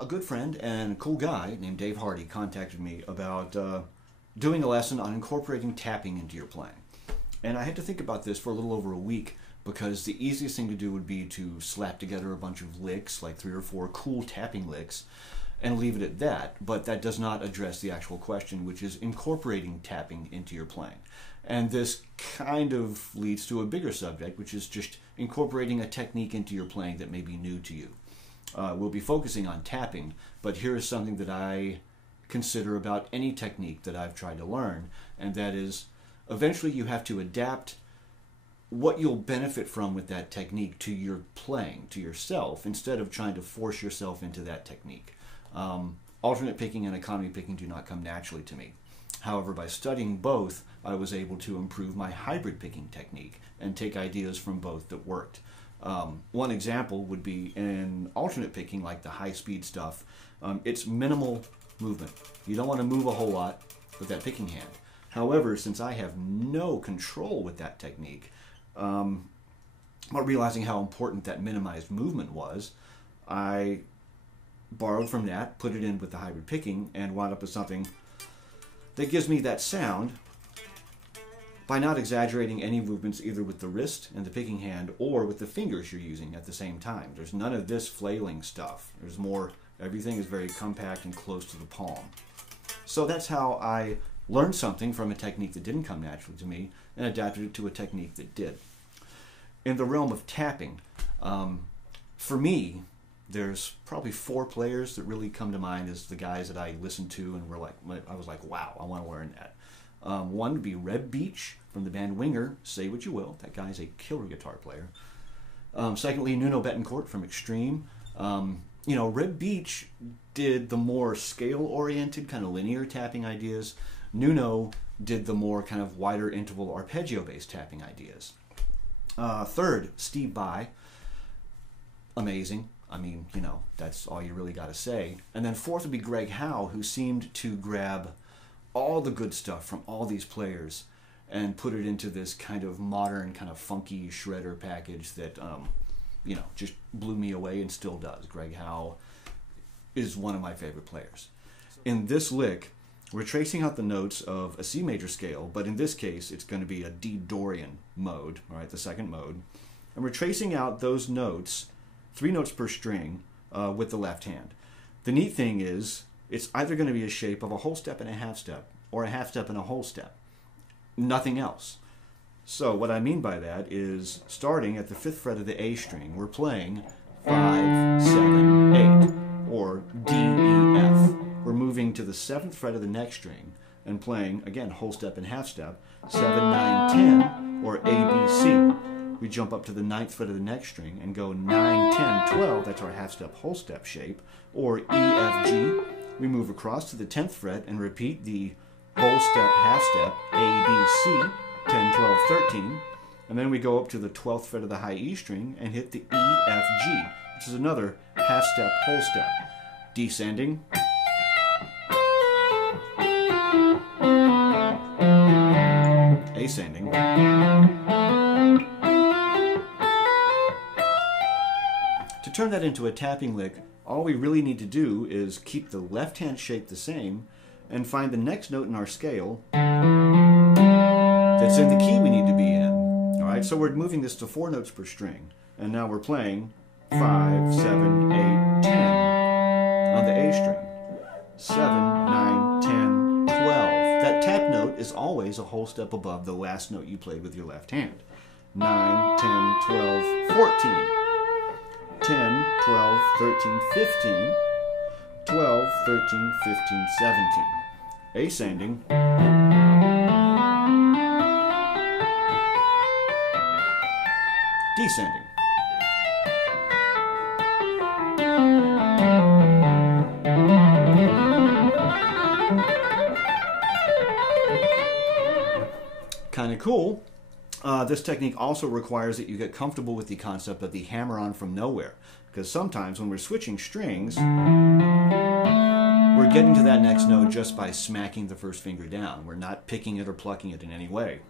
A good friend and cool guy named Dave Hardy contacted me about doing a lesson on incorporating tapping into your playing. And I had to think about this for a little over a week because the easiest thing to do would be to slap together a bunch of licks, like 3 or 4 cool tapping licks, and leave it at that. But that does not address the actual question, which is incorporating tapping into your playing. And this kind of leads to a bigger subject, which is just incorporating a technique into your playing that may be new to you. We'll be focusing on tapping, but here is something that I consider about any technique that I've tried to learn, and that is eventually you have to adapt what you'll benefit from with that technique to your playing, to yourself, instead of trying to force yourself into that technique. Alternate picking and economy picking do not come naturally to me. However, by studying both, I was able to improve my hybrid picking technique and take ideas from both that worked. One example would be in alternate picking, like the high-speed stuff. It's minimal movement. You don't want to move a whole lot with that picking hand. However, since I have no control with that technique, while realizing how important that minimized movement was, I borrowed from that, put it in with the hybrid picking, and wound up with something that gives me that sound by not exaggerating any movements either with the wrist and the picking hand or with the fingers you're using at the same time. There's none of this flailing stuff. There's more, everything is very compact and close to the palm. So that's how I learned something from a technique that didn't come naturally to me and adapted it to a technique that did. In the realm of tapping, for me, there's probably 4 players that really come to mind as the guys that I listened to and were like, I was like, wow, I want to learn that. One would be Reb Beach from the band Winger, say what you will. That guy's a killer guitar player. Secondly, Nuno Betancourt from Extreme. You know, Reb Beach did the more scale-oriented, kind of linear tapping ideas. Nuno did the more kind of wider interval arpeggio-based tapping ideas. Third, Steve Vai. Amazing. I mean, you know, that's all you really got to say. And then fourth would be Greg Howe, who seemed to grab all the good stuff from all these players and put it into this kind of modern, kind of funky shredder package that, you know, just blew me away and still does. Greg Howe is one of my favorite players. In this lick, we're tracing out the notes of a C major scale, but in this case, it's going to be a D Dorian mode, all right, the second mode. And we're tracing out those notes, 3 notes per string, with the left hand. The neat thing is, it's either going to be a shape of a whole step and a half step, or a half step and a whole step. Nothing else. So what I mean by that is, starting at the 5th fret of the A string, we're playing 5, 7, 8, or D, E, F. We're moving to the 7th fret of the next string and playing, again, whole step and half step, 7, 9, 10, or A, B, C. We jump up to the 9th fret of the next string and go 9, 10, 12, that's our half step, whole step shape, or E, F, G. We move across to the 10th fret and repeat the whole step, half step, A, B, C, 10, 12, 13. And then we go up to the 12th fret of the high E string and hit the E, F, G, which is another half step, whole step. Descending. Ascending. To turn that into a tapping lick, all we really need to do is keep the left hand shape the same and find the next note in our scale that's in the key we need to be in. All right, so we're moving this to 4 notes per string, and now we're playing 5, 7, 8, 10 on the A string. 7, 9, 10, note is always a whole step above the last note you played with your left hand. 9, 10, 12, 14. 10, 12, 13, 15. 12, 13, 15, 17. Ascending. Descending. Kind of cool. This technique also requires that you get comfortable with the concept of the hammer-on from nowhere, because sometimes when we're switching strings, we're getting to that next note just by smacking the first finger down. We're not picking it or plucking it in any way.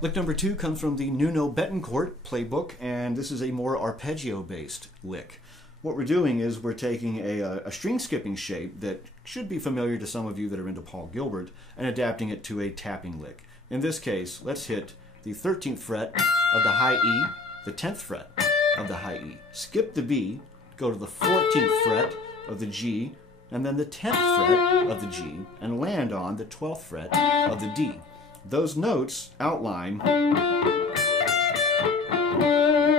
Lick number 2 comes from the Nuno Betancourt playbook, and this is a more arpeggio-based lick. What we're doing is we're taking a string skipping shape that should be familiar to some of you that are into Paul Gilbert and adapting it to a tapping lick. In this case, let's hit the 13th fret of the high E, the 10th fret of the high E. Skip the B, go to the 14th fret of the G, and then the 10th fret of the G, and land on the 12th fret of the D. Those notes outline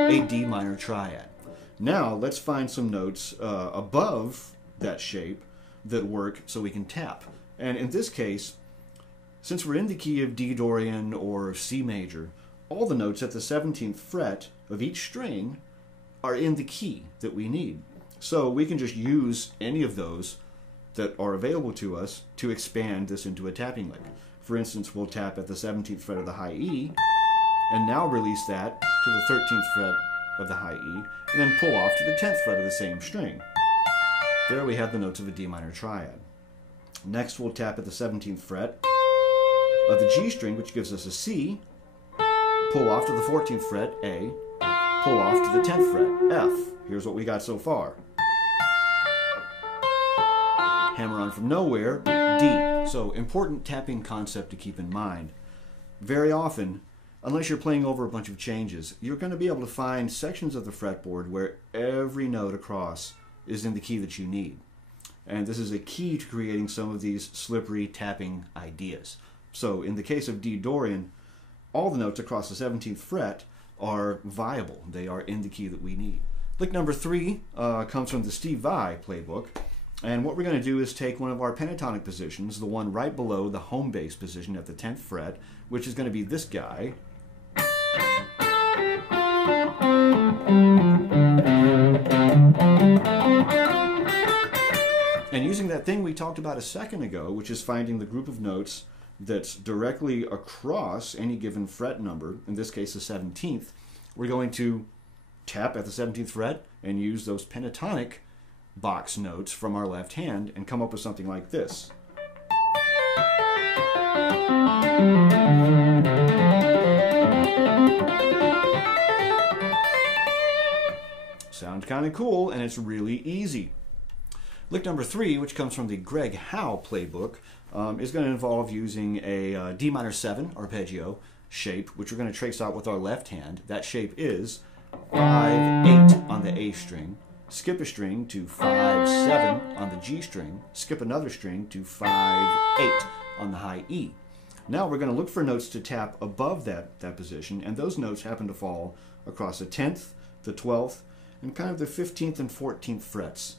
a D minor triad. Now let's find some notes above that shape that work so we can tap. And in this case, since we're in the key of D Dorian or C major, all the notes at the 17th fret of each string are in the key that we need. So we can just use any of those that are available to us to expand this into a tapping lick. For instance, we'll tap at the 17th fret of the high E, and now release that to the 13th fret of the high E, and then pull off to the 10th fret of the same string. There we have the notes of a D minor triad. Next we'll tap at the 17th fret of the G string, which gives us a C, pull off to the 14th fret, A, pull off to the 10th fret, F. Here's what we got so far. Hammer on from nowhere, D. So important tapping concept to keep in mind. Very often, unless you're playing over a bunch of changes, you're going to be able to find sections of the fretboard where every note across is in the key that you need. And this is a key to creating some of these slippery tapping ideas. So in the case of D Dorian, all the notes across the 17th fret are viable. They are in the key that we need. Lick number 3 comes from the Steve Vai playbook. And what we're going to do is take one of our pentatonic positions, the one right below the home bass position at the 10th fret, which is going to be this guy. And using that thing we talked about a second ago, which is finding the group of notes that's directly across any given fret number, in this case the 17th, we're going to tap at the 17th fret and use those pentatonic box notes from our left hand and come up with something like this. Sounds kind of cool, and it's really easy. Lick number 3, which comes from the Greg Howe playbook, is going to involve using a D minor 7 arpeggio shape, which we're going to trace out with our left hand. That shape is 5-8 on the A string, skip a string to 5-7 on the G string, skip another string to 5-8 on the high E. Now we're going to look for notes to tap above that position, and those notes happen to fall across the 10th, the 12th, and kind of the 15th and 14th frets.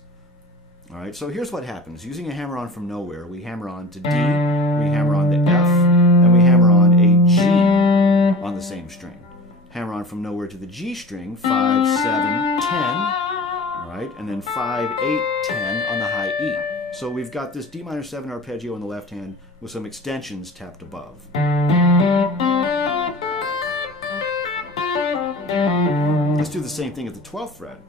All right, so here's what happens. Using a hammer-on from nowhere, we hammer on to D, we hammer on to F, and we hammer on a G on the same string. Hammer on from nowhere to the G string, 5, 7, 10, all right, and then 5, 8, 10 on the high E. So we've got this D minor 7 arpeggio in the left hand with some extensions tapped above. Let's do the same thing at the 12th fret.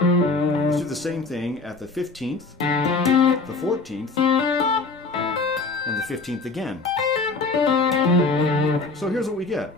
Let's do the same thing at the 15th, the 14th, and the 15th again. So here's what we get.